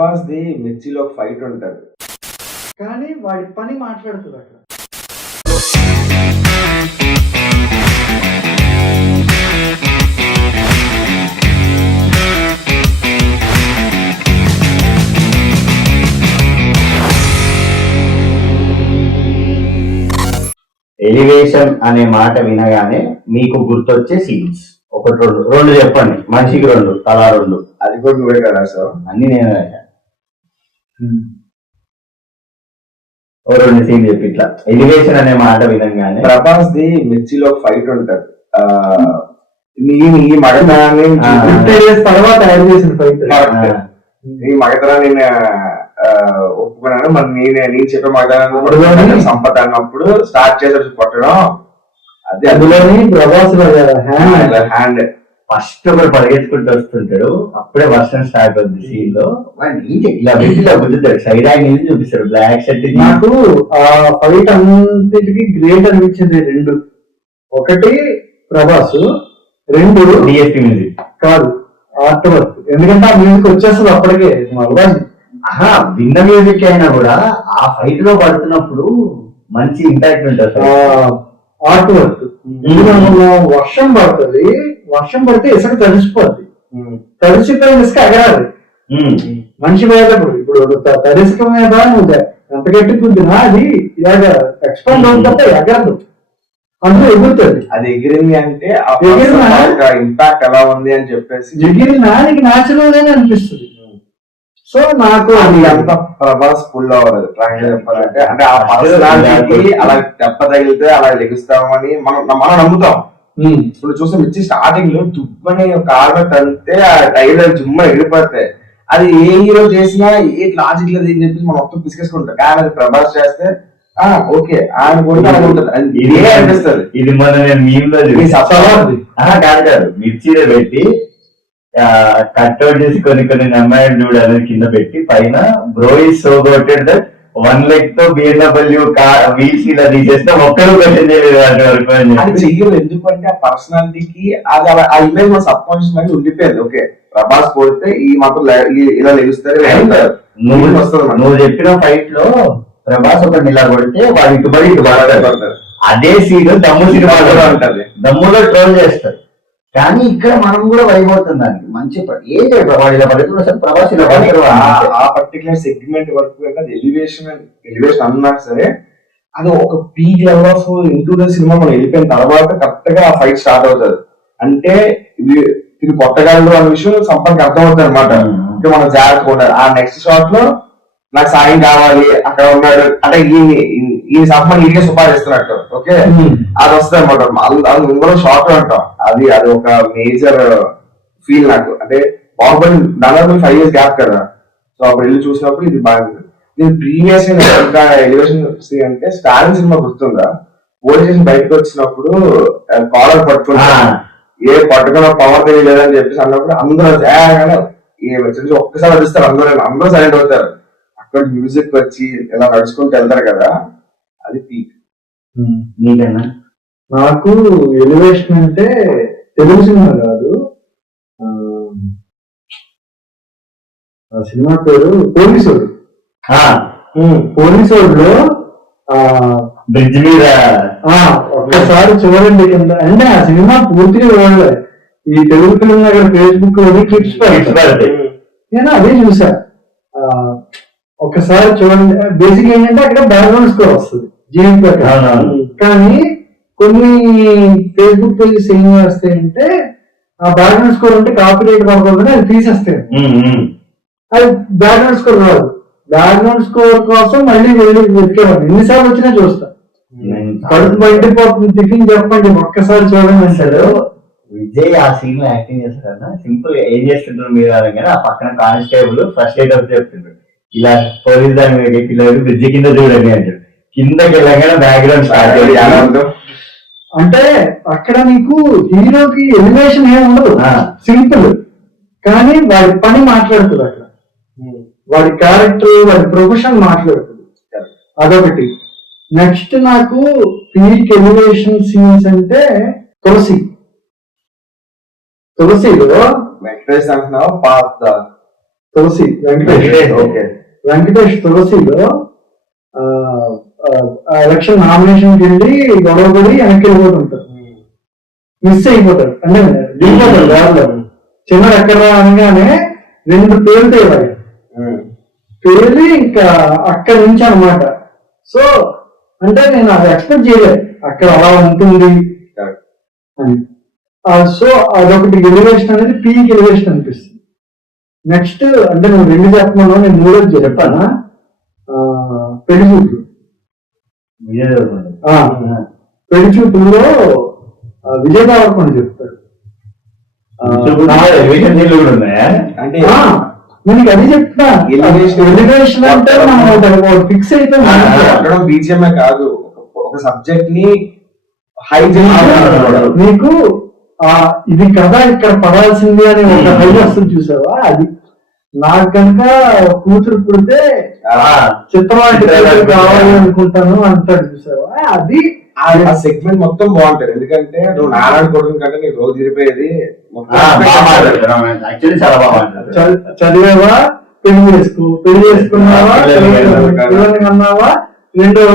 ప్రభాస్‌ది 'మిర్చిలో' ఒక ఫైట్ ఉంటది. కానీ వాడి పని మాట్లాడుతది అక్కడ. ఎలివేషన్ అనే మాట వినగానే మీకు గుర్తొచ్చే సీన్స్ ఒకటి రెండు రెండు చెప్పండి. మనిషికి రెండు, తలా రెండు. అది కూడా నువ్వే కదా రాసావు. అన్ని నేను రాశా. ఓ రెండు సీన్ చెప్పి ఇట్లా ఎలివేషన్ అనే మాట వినగానే. ప్రభాస్‌ది 'మిర్చిలో' ఒక ఫైట్ ఉంటది. నీ మగతనాన్ని తర్వాత యాడ్ చేసిన ఫైట్. నీ మగతనాన్ని ఒప్పుకున్నాను. మరి నేను చెప్పే మగతనాన్ని సంపద అన్నప్పుడు స్టార్ట్ చేసాడు కొట్టడం. అది అందులోని ప్రభాస్ హ్యాండ్ ఫస్ట్ ఒకటి పరిగెత్తుకుంటూ వస్తుంటాడు, అప్పుడే వర్షం స్టార్ట్ అవుతుంది సీన్ లో. ఇలా పెట్టి ఇలా గుద్దుతాడు, సైడ్ యాంగిల్ చూపిస్తాడు, బ్లాక్ షర్ట్. నాకు ఆ ఫైట్ అంతటికి గ్రేట్ అనిపించింది రెండు. ఒకటి ప్రభాస్, రెండు డిఎస్పీ మ్యూజిక్ కాదు ఆర్ట్ వర్క్. ఎందుకంటే ఆ మ్యూజిక్ వచ్చేస్తుంది అప్పటికే. విన్న మ్యూజిక్ అయినా కూడా ఆ ఫైట్ లో పడుతున్నప్పుడు మంచి ఇంపాక్ట్ ఉంటుంది. Art work. వర్షం పడుతుంది, వర్షం పడితే ఇసుక తడిసిపోద్ది, తడిసిపోయిన ఇసుక ఎగరాలి మనిషి పోయేటప్పుడు. ఇప్పుడు తడిసుక మీద నువ్వు ఎంత గట్టి కుద్దినా అది ఇలాగ ఎక్స్పాండ్ అవుతుంటే ఎగరదు, అందులో ఎగురుతుంది. అది ఎగిరింది అంటే ఇంపాక్ట్ ఎలా ఉంది అని చెప్పేసి ఎగిరినా నీకు న్యాచురల్ గానే అనిపిస్తుంది. సో నాకు అది అంత ప్రభాస్ ఫుల్ అవ్వదు ఫ్రాంక్ చెప్పాలంటే. అంటే ఆ పర్సనాలిటీకి అలా దెబ్బ తగిలితే అలా లెగుస్తామని మనం నమ్ముతాం. ఇప్పుడు చూస్తే మిర్చి స్టార్టింగ్ లో దుబ్బని కారు తంతే ఆ టైలర్ జుమ్మ ఎగిరిపోతే అది ఏ హీరో చేసినా ఏ లాజిక్ లేదు అని చెప్పేసి మనం మొత్తం పిసికేసుకుంటాం. కానీ అది ప్రభాస్ చేస్తే ఓకే ఆయన కూడా ఇదే అనిపిస్తుంది. ఇది మన నేను మీమ్ లో కాదు మిర్చిలో పెట్టి కట్అవుట్ చేసి కొన్ని అమ్మాయిలు చూడాలి కింద పెట్టి పైన bro is so goated that 1 leg తో BMW వీల్స్ ఇలా తీసేస్తే ఒక్కరు క్వశ్చన్ చేయలేదు. అది చెయ్యదు. ఎందుకంటే ఆ పర్సనాలిటీకి అది ఆ ఇమేజ్ మన సబ్ కాన్షియస్ మైండ్ ఉండిపోయింది. ఓకే ప్రభాస్ పోతే ఈ మాత్రం ఇలా లెగుస్తారు. నువ్వు చెప్పిన ఫైట్ లో ప్రభాస్ ఒకటి ఇలా కొడితే వాడు ఇటుబడి ఇటు పడతాడు. అదే సీన్ దమ్ము సినిమాలో ఉంటది, దమ్ములో ట్రోల్ చేస్తారు. కానీ ఇక్కడ మనం కూడా వైపోతుంది దానికి మంచి ఏం వాడు ఇలా పడుతున్నా ప్రభాస్ ఇలా పడతారు. ఆ పర్టికులర్ సెగ్మెంట్ వరకు ఎలివేషన్ అన్నా సరే అది ఒక peak level of into the cinema మనం వెళ్ళిపోయిన తర్వాత కరెక్ట్ గా ఆ ఫైట్ స్టార్ట్ అవుతుంది. అంటే ఇది కొట్టగలడు అనే విషయం సంపర్కి అర్థమవుతుంది అనమాట. అంటే మనం జాగ్రత్తగా ఉండాలి. ఆ నెక్స్ట్ షాట్ లో నాకు సాయం కావాలి అక్కడ ఉన్నాడు అంటే ఈ సంపన్న ఇదే సుపారిస్తున్నట్టు. ఓకే అది వస్తుంది అనమాట. అది ముందు షార్ట్ అంటాం. అది ఒక మేజర్ ఫీల్ నాకు. అంటే బాహుబలి దాదాపు 5 years గ్యాప్ కదా. సో అప్పుడు వెళ్ళి చూసినప్పుడు ఇది బాగుంది. నేను ప్రీవియస్ ఇంకా ఎలివేషన్ అంటే స్టాలిన్ సినిమా గుర్తుందా? పోలీస్ స్టేషన్ బయటకు వచ్చినప్పుడు కాలర్ పట్టుకున్నా ఏ పట్టుకున్న పవర్ తెలియలేదని చెప్పేసి అన్నప్పుడు అందరూ ఒక్కసారి వదిస్తారు. అందరూ సైలెంట్ అవుతారు. అక్కడ మ్యూజిక్ వచ్చి ఇలా నడుచుకుంటూ వెళ్తారు కదా, అది పీక్. నీకన్నా నాకు ఎలివేషన్ అంటే తెలుగు సినిమా కాదు, ఆ సినిమా పేరు పోలీసోడు. పోలీసోడులో బ్రిడ్జ్ మీద ఒక్కసారి చూడండి కింద. అంటే ఆ సినిమా పూర్తిగా చూడలే, ఈ తెలుగు ఫిల్మ్ దగ్గర ఫేస్బుక్ లో క్లిప్స్ పెడతాయి. నేను అదే చూసా. ఒక్కసారి చూడండి. బేసిక్ ఏంటంటే అక్కడ బ్యాక్గ్రౌండ్ స్కోర్ వస్తుంది జీవిత. కానీ కొన్ని ఫేస్బుక్ పేజెస్ ఏం చేస్తాయంటే ఆ బ్యాక్గ్రౌండ్ స్కోర్ ఉంటే కాపీ రైట్ పడకూడదని అది తీసేస్తాయి. అది బ్యాక్గ్రౌండ్ స్కోర్ రాదు. బ్యాక్గ్రౌండ్ స్కోర్ కోసం మళ్ళీ వెళ్ళి వెతికేవాడు. ఎన్నిసార్లు వచ్చినా చూస్తా. కడుపు బయటపోతుంది టిఫిన్ చెప్పండి ఒక్కసారి చూడండి అంటాడు. విజయ్ ఆ సీన్ లో యాక్టింగ్ చేస్తారన్నా సింపుల్ గా ఏం చేస్తుంటారు మీరు అనగానే ఆ పక్కన కానిస్టేబుల్ ఫస్ట్ ఎయిడ్ అవుట్ చెప్తుంటారు. ఇలా పోలీస్ దాని మీద పిల్లలు బ్రిడ్జి కింద చూడండి అంటారు. కిందకి వెళ్ళగానే బ్యాక్గ్రౌండ్ స్టార్ట్ అయ్యి అంటే అక్కడ నీకు హీరోకి ఎలివేషన్ ఏమి ఉండదు, సింపుల్. కానీ వాడి పని మాట్లాడుతుంది అక్కడ, వాడి క్యారెక్టర్ వాడి ప్రొఫెషన్ మాట్లాడుతుంది. అదొకటి. నెక్స్ట్ నాకు పీక్ ఎలివేషన్ సీన్స్ అంటే తులసిలో వెంకటేష్ అంటున్నావు పాత తులసి వెంకటేష్. ఓకే. వెంకటేష్ తులసిలో ఎలక్షన్ నామినేషన్కి వెళ్ళి గొడవపడి వెనక్కి వెళ్ళిపోతుంటారు, మిస్ అయిపోతాడు అంటే దిగిపోతాడు దారిలో. చివరి ఎక్కడ అనగానే 2 పేరుతాయి వాడి, పేర్లు ఇంకా అక్కడి నుంచి అన్నమాట. సో అంటే నేను అది ఎక్స్పెక్ట్ చేయలేదు అక్కడ అలా ఉంటుంది అని. సో అదొకటి ఎలివేషన్ అనేది పీక్ ఎలివేషన్ అనిపిస్తుంది. నెక్స్ట్ అంటే నువ్వు 2 చెప్పమన్నా, నేను 3 చెప్పానా, పెళ్లి చూపులు. పెళ్లి చూపుల్లో విజయ్ దేవరకొండ చెప్తాడు. అంటే నేను అది చెప్తా, ఎలివేషన్ అంటే మనం ఫిక్స్ అయిపోయి బీజిఎంఏ కాదు, ఒక సబ్జెక్ట్ ని హై నీకు ఇది కదా ఇక్కడ పడాల్సింది అని ఒక హై వస్తుంది చూసావా. అది నాకు కనుక కూతురు పుడితే చిత్రవాటి కావాలి అనుకుంటాను అంటాడు చూసావా. అది ఆ సెగ్మెంట్ మొత్తం బాగుంటది, ఎందుకంటే నువ్వు నారాయణ కొడుకు కంటే నీకు రోజు తిరిపోయేది చదివావా, పెళ్లి చేసుకో, పెళ్లి చేసుకున్నావా, పిల్లల్ని అన్నావా, 2వ.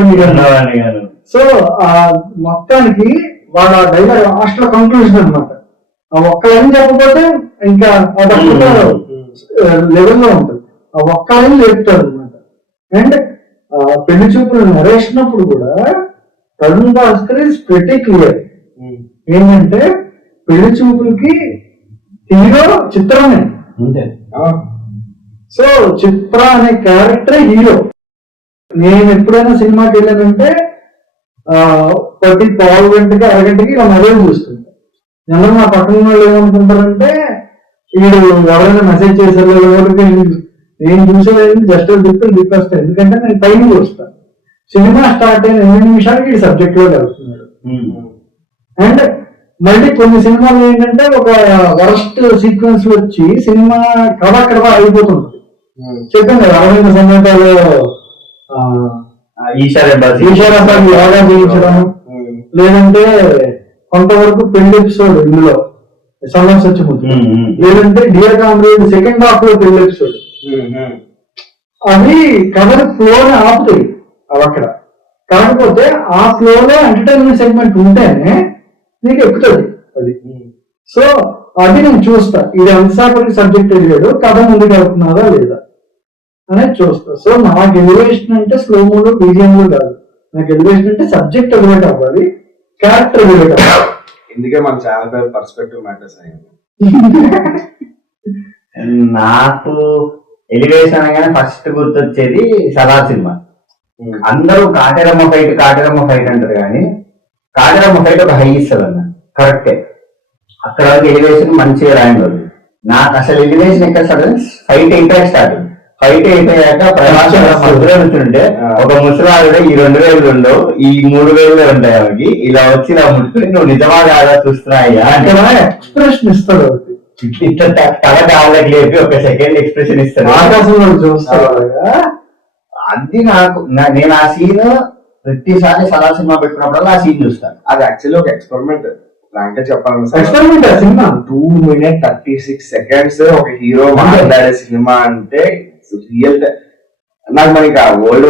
సో ఆ మొత్తానికి వాళ్ళ డైలాగ్ హాస్టల్ కంక్లూజన్ అనమాట. ఆ ఒక్క లైన్ చెప్పకపోతే ఇంకా అదొక్క లెవెల్లో ఉంటుంది, ఆ ఒక్క లైన్ లేపుతారు అనమాట. అండ్ పెళ్లి చూపులు నరేసినప్పుడు కూడా Tarun Bhaskar is pretty clear ఏంటంటే పెళ్లి చూపులకి హీరో చిత్రమే. సో చిత్ర అనే క్యారెక్టర్ హీరో. నేను ఎప్పుడైనా సినిమాకి వెళ్ళానంటే ప్రతి పావు గంటకి అరగంటకి ఇలా మొబైల్ చూస్తుంటా. ఎవరు నా పక్కన వాళ్ళు ఏమనుకుంటారంటే వీడు ఎవరైనా మెసేజ్ చేశారు ఎవరికి, నేను చూసేది జస్ట్ రిక్వెస్ట్. ఎందుకంటే నేను టైం చూస్తాను. సినిమా స్టార్ట్ అయిన 8 నిమిషాలకి ఈ సబ్జెక్ట్ లో వెళ్తున్నాడు. అండ్ మళ్ళీ కొన్ని సినిమాలు ఏంటంటే ఒక వరస్ట్ సీక్వెన్స్ వచ్చి సినిమా కథ అక్కడ అయిపోతుంది. చెప్పాను కదా అరవింద సమేతలో ఈశారాబాద్ యోగా చేయించడం, లేదంటే కొంతవరకు పెళ్లి ఎపిసోడ్ ఇందులో సమస్య వచ్చి, లేదంటే డియర్ కామ్రేడ్ సెకండ్ హాఫ్ లో పెళ్లి ఎపిసోడ్. అవి కథను ఫ్లోని ఆపుతాయి అవి అక్కడ. కాకపోతే ఆ ఫ్లోలో ఎంటర్టైన్మెంట్ సెగ్మెంట్ ఉంటేనే నీకు ఎక్కుతుంది అది. సో అది నేను చూస్తా, ఇది ఎంతసేపటికి సబ్జెక్ట్ వెళ్ళాడు, కథ ముందుకు వెళ్తున్నారా లేదా అనేది చూస్తా. సో నాకు ఎలివేషన్ అంటే స్లోమోలో బీజిఎంలో కాదు, నాకు ఎలివేషన్ అంటే సబ్జెక్ట్ ఎలివేట్ అవ్వాలి, క్యారెక్టర్ ఎలివేట్ అవ్వాలి. ఎందుకే మన ఛానల్ పేరు పర్స్పెక్టివ్ మ్యాటర్స్ అయింది. నాకు ఎలివేషన్ అనగానే ఫస్ట్ గుర్తొచ్చేది సలార్ సినిమా. అందరూ కాటేరమ్మ ఫైట్ అంటారు, కానీ కాటేరమ్మ ఫైట్ ఒక హై ఇస్తుంది అన్న, కరెక్టే. అక్కడ వరకు ఎలివేషన్ మంచిగా రాయండి. నాకు అసలు ఎలివేషన్ ఎక్కడ స్టార్ట్, ఫైట్ అయిపోయాక స్టార్ట్. ఫైట్ అయిపోయాక ప్రవాసం మధ్యలో నుంచుంటే ఒక ముసలావిడ ఈ 2,000 ఉండవు, ఈ 3,000 ఉంటాయి అవి, ఇలా వచ్చి ఇలా ముట్టుకుని నువ్వు నిజమా కాదా చూస్తున్నాయా ఎక్స్ప్రెషన్ ఇస్తాడు. తల కాళ్ళకి లేపి ఒక సెకండ్ ఎక్స్ప్రెషన్ ఇస్తాడు, ఆకాశంలో చూస్తాడు. అది నాకు నేను ఆ సీన్ ప్రతిసారి సలా సినిమా పెట్టుకున్నప్పుడు ఆ సీన్ చూస్తాను. అది యాక్చువల్లీ ఒక ఎక్స్పెరిమెంట్ అంటే చెప్పాలి. ఎక్స్పెరిమెంట్ సినిమా 2 minutes 36 seconds ఒక హీరో మాట్లాడే సినిమా అంటే రియల్. నాకు మనకి వరల్డ్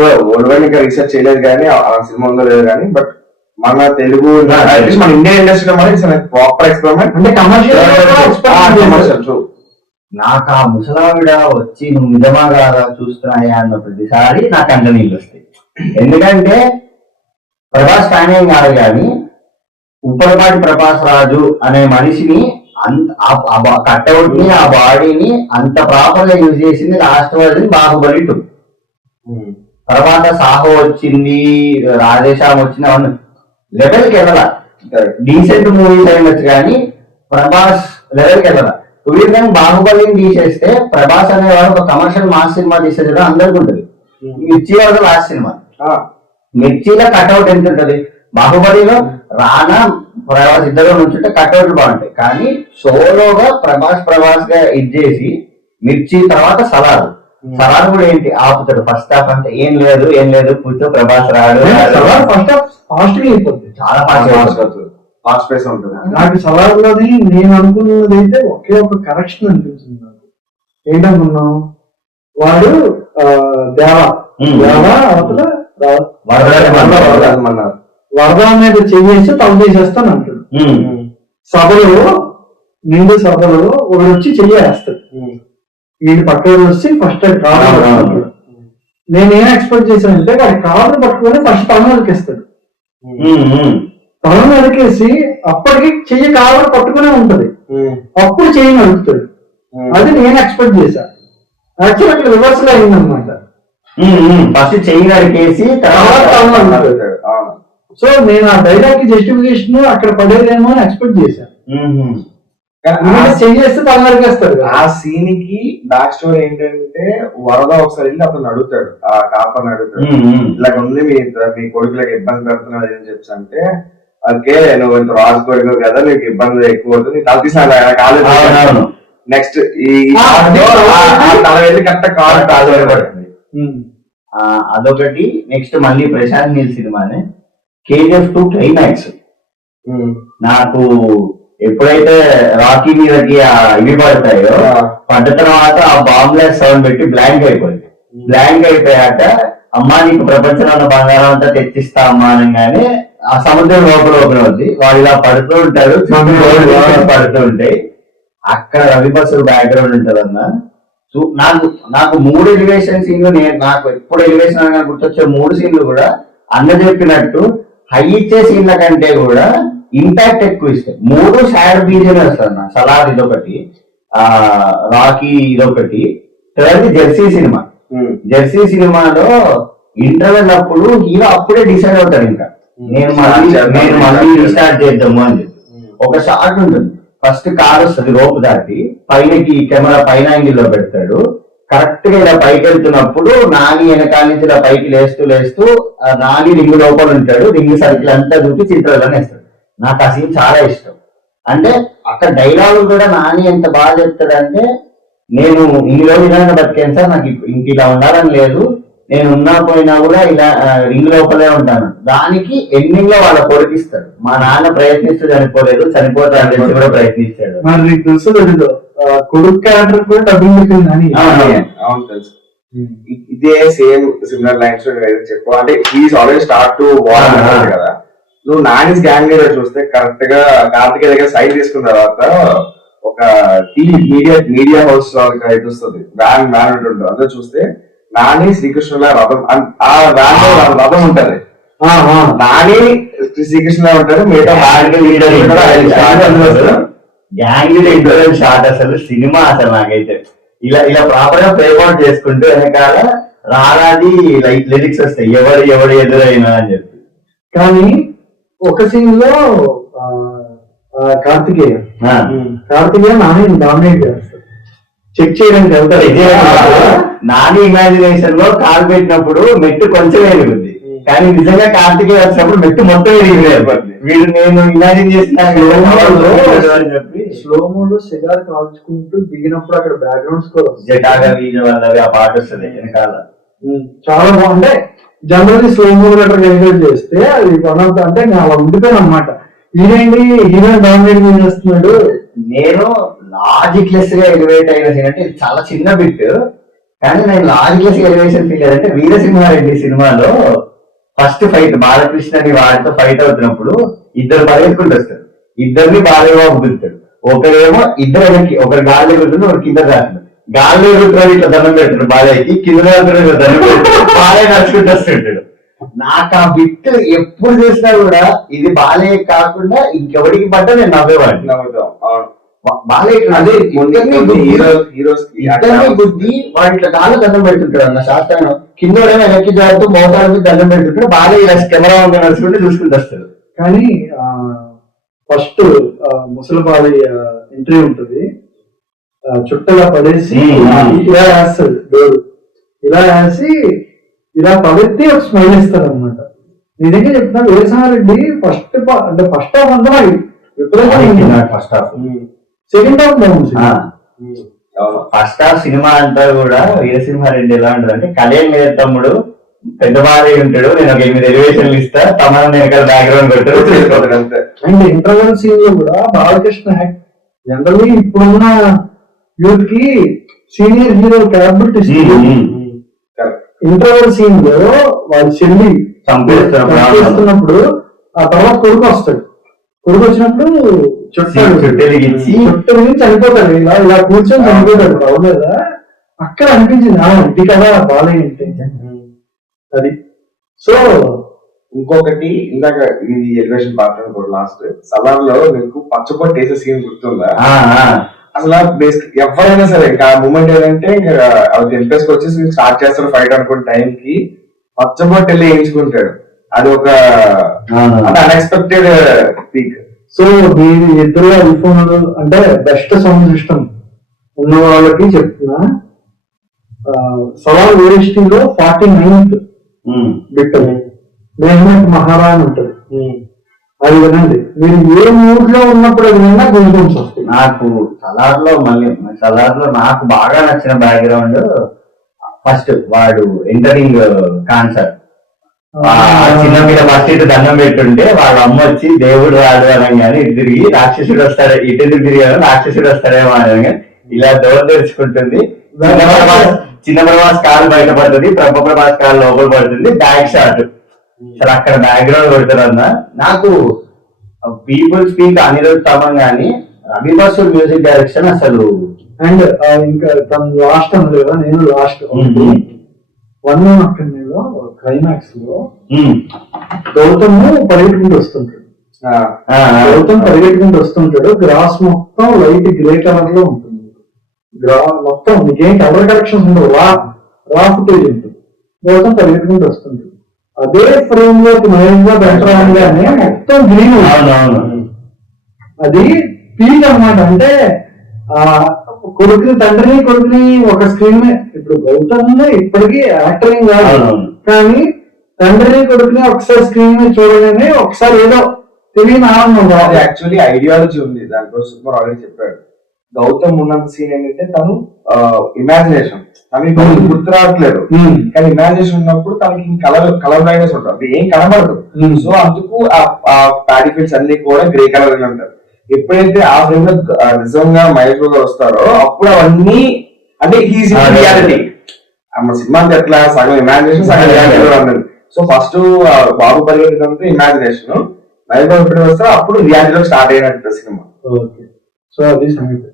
వైడ్ ఇంకా రీసెర్చ్ చేయలేదు కానీ ఆ సినిమా ఉందో లేదు కానీ, బట్ మన తెలుగు మన ఇండియన్ ఇండస్ట్రీలో మనకి ప్రాపర్ ఎక్స్పెరిమెంట్ అంటే కమర్షియల్. నాకు ఆ ముసలావిడ వచ్చి నువ్వు నిజమా కాదా చూస్తున్నాయా అన్న ప్రతిసారి నాకు అంట నీళ్ళు వస్తాయి. ఎందుకంటే ప్రభాస్ ఫ్యాన్ ఏం కాదు కానీ ఉప్పలపాటి ప్రభాస్ రాజు అనే మనిషిని కట్అవుట్ ని ఆ బాడీని అంత ప్రాపర్ గా యూజ్ చేసింది లాస్ట్ వరకు బాహుబలి 2. తర్వాత సాహో వచ్చింది, రాధేశ్యామ్ వచ్చింది, లెవెల్కి వెళ్ళాల. డీసెంట్ మూవీస్ అయినచ్చు కానీ ప్రభాస్ లెవెల్కి వెళ్ళాల. వీళ్ళని బాహుబలిని తీసేస్తే ప్రభాస్ అనేవాడు ఒక కమర్షియల్ మాస్ సినిమా తీసేది అందరికి ఉంటుంది. మిర్చి వాడు లాస్ట్ సినిమా, మిర్చిలో కట్అవుట్ ఎంత ఉంటుంది, బాహుబలిలో రానా ప్రభాస్ ఇద్దరు నుంచుంటే కట్అవుట్లు బాగుంటాయి. కానీ సోలోగా ప్రభాస్ గా ఇచ్చేసి మిర్చి తర్వాత సలార్ కూడా ఏంటి ఆపుతాడు. ఫస్ట్ హాఫ్ అంటే ఏం లేదు కూర్చో ప్రభాస్ రాడు. ఫస్ట్ హాఫ్ ఫాస్ట్ గా అయిపోతుంది, చాలా ఫాస్ట్ పేస్ ఉంటుంది. నాకు సలార్ లోని నేను అనుకున్నది అయితే ఒకే ఒక కరెక్షన్ అనిపించింది. నాకు ఏంటనుకున్నాం, వాడు దేవ అవతల వరద మీద చేసి తల చేసేస్తాను అంటాడు. సభలో నిండు సభలో ఒకడు వచ్చి చెయ్యేస్తాడు. వీడి పక్కన వచ్చి ఫస్ట్ కాదు. నేనేం ఎక్స్పెక్ట్ చేశానంటే వాడి కాళ్ళు పట్టుకొని ఫస్ట్ తల నరికేస్తాడు. తల నరికేసి అప్పటికి చెయ్యి కాళ్ళు పట్టుకునే ఉంటది, అప్పుడు చెయ్యి నడుపుతాడు. అది నేను ఎక్స్పెక్ట్ చేశా. యాక్చువల్ అట్లా రివర్స్ లో అయిందనమాట. ఫస్ట్ చెయ్యి నరికేసి సో నేను ఆ డైలాగ్ కి జస్టిఫికేషన్ అక్కడ పడేదేమో అని ఎక్స్పెక్ట్ చేశాను. చేస్తే తల నరికేస్తాడు. ఆ సీన్ కి బ్యాక్ స్టోరీ ఏంటంటే వరద ఒకసారి వెళ్ళి అతను అడుగుతాడు, ఆ కాపర్ని అడుగుతాడు, ఇలా ఉంది మీ కొడుకులకు ఇబ్బంది పెడుతున్నది అని చెప్పి అంటే, ఓకే నువ్వు ఇంత రాజు కొడుకు కదా నీకు ఇబ్బంది ఎక్కువ అవుతుంది కాదు. నెక్స్ట్ ఈ తల వెళ్ళి కరెక్ట్ కాలు పడుతుంది. అదొకటి. నెక్స్ట్ మళ్ళీ ప్రశాంత్ నీల్ సినిమానే KGF 2 క్లైమాక్స్. నాకు ఎప్పుడైతే రాకీ మీదకి ఇవి పడతాయో పడ్డ తర్వాత ఆ బాంబ్లాస్ట్ సౌండ్ పెట్టి బ్లాంక్ అయిపోయింది. బ్లాంక్ అయిపోయాక అమ్మా నీకు ప్రపంచంలో బంగారం అంతా తెచ్చిస్తా అమ్మా అనగానే ఆ సముద్రం లోపల ఉంది. వాడు ఇలా పడుతూ ఉంటారు, పడుతూ ఉంటాయి. అక్కడ రవి బస్సు బ్యాక్గ్రౌండ్ ఉంటది అన్న. నాకు 3 ఎలివేషన్ సీన్లు, నాకు ఎప్పుడు ఎలివేషన్ అనగా గుర్తొచ్చే 3 సీన్లు కూడా అన్న చెప్పినట్టు హై ఇచ్చే సీన్ల కంటే కూడా ఇంపాక్ట్ ఎక్కువ ఇస్తాయి. 3 షాడ్ బీజమే వస్తుంది. సలార్ ఇదొకటి, రాకీ ఇదొకటి, తర్వాత జెర్సీ సినిమా. జెర్సీ సినిమాలో ఇంటర్వెల్ అప్పుడు హీరో అప్పుడే డిసైడ్ అవుతాడు, ఇంకా నేను మళ్ళీ రీస్టార్ట్ చేద్దాము అని చెప్పి. ఒక షాట్ ఉంటుంది, ఫస్ట్ కార్ వస్తుంది రోప్ దాటి పైనకి కెమెరా పైన యాంగిల్ లో పెడతాడు. కరెక్ట్ గా ఇలా పైకి వెళ్తున్నప్పుడు నాని వెనకాల నుంచి ఇలా పైకి లేస్తూ నాని రింగ్ లోపల ఉంటాడు, రింగ్ సర్కిల్ అంతా చూపి చిత్రాలను వేస్తాడు. నాకు ఆ సీన్ చాలా ఇష్టం. అంటే అక్కడ డైలాగ్ కూడా నాని ఎంత బాగా చెప్తాడంటే, నేను ఇన్ని రోజులు ఇలానే బతికాను సార్, నాకు ఇంక ఇలా ఉండాలని లేదు, నేను ఉన్నా పోయినా కూడా ఇలా రింగ్ లోపలే ఉంటాను. దానికి ఎండింగ్ లో వాళ్ళ కొడుకిస్తాడు, మా నాన్న ప్రయత్నిస్తూ చనిపోలేదు, చనిపోతాడు కూడా ప్రయత్నిస్తాడు. మరి తెలుసు కొడుకు క్యారెక్టర్ కూడా డబ్బింగ్ చెప్పింది. అవును తెలుసు. ఇదే సేమ్ సిమిలర్ లైన్స్ చెప్పు. అంటే he's already start to war కదా. నువ్వు నానిస్ గ్యాంగ్ లీడర్ చూస్తే కరెక్ట్ గా కార్తికేయ దగ్గర సైన్ తీసుకున్న తర్వాత ఒక మీడియా హౌస్ ఇది వస్తుంది, వ్యాన్ ఉంటుంది. అదే చూస్తే నాని శ్రీకృష్ణుల రథం, ఆ వ్యాన్ లో రథం ఉంటది. నాని శ్రీకృష్ణ ఉంటారు, మిగతా గ్యాంగ్ షాట్. అసలు సినిమా అసలు నాకైతే ఇలా ప్రాపర్ గా ప్లేఅవుట్ చేసుకుంటూ వెనకాల రారాది లిరిక్స్ వస్తాయి, ఎవరు ఎదురైనా అని చెప్పి. కానీ ఒక సీన్ లో కార్తికేయ నాని డామినేట్ చేస్తాడు, చెక్ చేయడానికి వెళ్తారు. నాని ఇమాజినేషన్ లో కాలు పెట్టినప్పుడు మెట్టు కొంచెం ఎరుగుద్ది, కానీ నిజంగా కార్తికేయ వచ్చినప్పుడు మెట్టు మొత్తం ఎరిగిపోయింది. వీళ్ళు నేను ఇమాజిన్ చేసిన స్లోమోలో సిగార్ కాల్చుకుంటూ దిగినప్పుడు అక్కడ బ్యాక్గ్రౌండ్ స్కోర్ జటాగా ఆ పాట వస్తుంది వెనకాల. చాలా బాగుంటే జనరల్లీ స్లోమో ఎంజాయ్ చేస్తే అది కొనంత అంటే అలా ఉండిపోయాను అనమాట. ఇదేంటి హీరో డామినేట్ చేస్తున్నాడు. నేను లాజిక్ లెస్ గా ఎలివేట్ అయిన సీన్ అంటే చాలా చిన్న బిట్, కానీ నేను లాజిక్ లెస్ ఎలివేషన్ ఫీల్ అంటే వీరసింహారెడ్డి సినిమాలో ఫస్ట్ ఫైట్ బాలకృష్ణని వాడితో ఫైట్ అవుతున్నప్పుడు ఇద్దరు పరిగెత్తుకుంటూ వస్తారు, ఇద్దరిని బాలయ్యబాబు గుర్తాడు. ఒకరేమో ఇద్దరు వెనక్కి, ఒకరు గాలి ఎగురుతుంది, ఒకరు కింద రాస్తుంది. గాలి ఎగురుతున్నాడు ఇట్లా దండం పెడతాడు బాలయ్యకి, కింద దండం పెడతాడు, బాలయ్య నడుచుకుంటూ వస్తుంటాడు. నాకు ఆ బిట్ ఎప్పుడు చేసినా కూడా ఇది బాలయ్య కాకుండా ఇంకెవరికి పడ్డా నేను నవ్వేవాడిని. బాలయ్య బుద్ధి వాడు ఇట్లా గాలి దండం పెడుతుంటాడు అన్న శాస్త్రం, కింద వెనక్కి జారుతూ మోతాడు దండం పెడుతుంటాడు, బాలయ్య కెమెరా నడుచుకుంటూ చూసుకుంటూ వస్తాడు. కానీ ఫస్ట్ ముసలి బాలయ్య ఎంట్రీ ఉంటుంది, చుట్టగా పడేసి ఇలా వేస్తాడు డోరు, ఇలా వేసి ఇలా పడెత్తి ఒక స్మైల్ ఇస్తాడు అనమాట. నిజంగా చెప్తున్నాడు వీరసింహారెడ్డి ఫస్ట్ హాఫ్ అంతా విపరీతంగా, ఫస్ట్ హాఫ్ సెకండ్ హాఫ్ బాగుంది. ఫస్ట్ హాఫ్ సినిమా అంతా కూడా వీరసింహారెడ్డి ఎలా ఉంటుంది అంటే, కళ్యాణ్ మీద తమ్ముడు పెద్ద బాలయ్య ఉంటాడు, నేను ఒక 8 ఎలివేషన్లు ఇస్తా, తమను వెనకాల బ్యాక్గ్రౌండ్ పెట్టాడు అంతే. అండ్ ఇంటర్వెల్ సీన్ లో కూడా బాలకృష్ణ జనరల్లీ ఇప్పుడున్న యూత్ కి సీనియర్ హీరో క్యారెక్టర్ ఇస్తుంది. ఇంటర్వెల్ సీన్ లో వాళ్ళ చెల్లి చంపేస్తున్నప్పుడు ఆ తర్వాత కొడుకు వస్తాడు. కొడుకు వచ్చినప్పుడు చుట్టూ చనిపోతాడు, ఇలా ఇలా కూర్చొని చనిపోతాడు. బాగోలేదా అక్కడ అనిపించింది ఇది కదా బాలయ్య అది. సో ఇంకొకటి ఇందాక ఇది ఎలివేషన్ పార్ట్ అనుకోండి, లాస్ట్ సలార్ లో మీకు పచ్చబొట్టు వేసే సీన్ గుర్తుందా? అసలు బేసిక్ ఎవరైనా సరే ఇంకా మూమెంట్ ఏంటంటే ఇంకా అది టెంపెస్ట్ వచ్చేసి స్టార్ట్ చేస్తారు ఫైట్ అనుకున్న టైం కి పచ్చబొట్టు వెళ్ళి వేయించుకుంటాడు. అది ఒక అన్ఎక్స్పెక్టెడ్ పీక్. సో దీని ఇద్దరు ఐఫోన్లు అంటే బెస్ట్ సౌండ్ సిస్టమ్ ఉన్న వాళ్ళకి చెప్తున్నా, సవాల్ ఓఎస్టీలో 49th బిట్ మేహ్నత్ మహారాణి ఉంటుంది. అది వినండి, మీరు ఏ మూడ్ లో ఉన్నప్పుడు అది విన్నా గూస్బంప్స్ వస్తాయి. నాకు సలార్లో నాకు బాగా నచ్చిన బ్యాక్గ్రౌండ్ ఫస్ట్ వాడు ఎంటరింగ్ కాన్సర్ట్, చిన్న మీద ఫస్ట్ ఇటు దండం పెట్టుంటే వాళ్ళ అమ్మ వచ్చి దేవుడు రాడు అనగానే ఇటు తిరిగి రాక్షసుడు వస్తాడే, ఇటు తిరిగాను రాక్షసుడు వస్తాడేమో అనగా ఇలా డోర్ తెరుచుకుంటుంది. చిన్న ప్రభాస్ కాలు బయట పడుతుంది, ప్రభాస్ కాలు లోపల పడుతుంది, బ్యాక్ షాట్. అసలు అక్కడ బ్యాక్గ్రౌండ్ కొడతారన్న. నాకు పీపుల్ స్పీక్ అనిరుద్ తమన్ గానీ రవి బసు మ్యూజిక్ డైరెక్షన్ అసలు. అండ్ ఇంకా తను లాస్ట్ అన్నది కదా, నేను లాస్ట్ 1 అక్కడలో క్లైమాక్స్ లో గౌతమ్ పరిగెట్టుకుంటూ వస్తుంటాడు. గౌతమ్ పరిగెట్టుకుంటూ వస్తుంటాడు, గ్రాస్ మొత్తం లైట్ గ్రే కలర్ లో ఉంటుంది. మొత్తం మీకేం కలర్ కలెక్షన్స్ ఉండవు, రా ఫుటేజ్ ఉంటుంది. గౌతమ్ పరిగెట్టుకుంటూ వస్తుంటాడు. అదే ఫ్రేమ్ లోకి మహేష్ బాబు ఎంటర్ అనగానే మొత్తం గ్రీన్. అది పీక్ అన్నమాట. అంటే ఆ తండ్రిని ఒక స్క్రీన్ మీద, ఇప్పుడు గౌతమ్ ఇప్పటికీ యాక్టరింగ్ కాదు కానీ తండ్రిని కొడుకుని ఒకసారి స్క్రీన్ మీద చూడగానే ఒకసారి ఏదో తెలియని ఆనందం. యాక్చువల్లీ ఐడియాలజీ ఉంది దాంట్లో, సూపర్ ఆల్రెడీ చెప్పాడు. గౌతమ్ ఉన్నంత సీన్ ఏంటంటే తను ఇమాజినేషన్, తనకి గుర్తు రావట్లేదు కానీ ఇమాజినేషన్ ఉన్నప్పుడు తనకి కలర్ బ్లైండ్నెస్ ఉంటుంది, ఏం కనబడదు. సో అందుకు ఆ ప్యాడీ ఫీల్డ్స్ అన్ని కూడా గ్రే కలర్ గా ఉంటారు. ఎప్పుడైతే ఆ ఫ్రేమ్ లో నిజంగా మహేష్ బాబు వస్తారో అప్పుడు అవన్నీ అంటే హీస్ రియాలిటీ. సినిమా ఎట్లా సగం ఇమాజినేషన్ సగం రియాలిటీ అన్నది. సో ఫస్ట్ బాబు పరిగెత్తుకుంటే ఇమాజినేషన్, మహేష్ బాబు ఎప్పుడు వస్తారో అప్పుడు రియాలిటీలో స్టార్ట్ అయినట్టు సినిమా. సో అది సంగతి.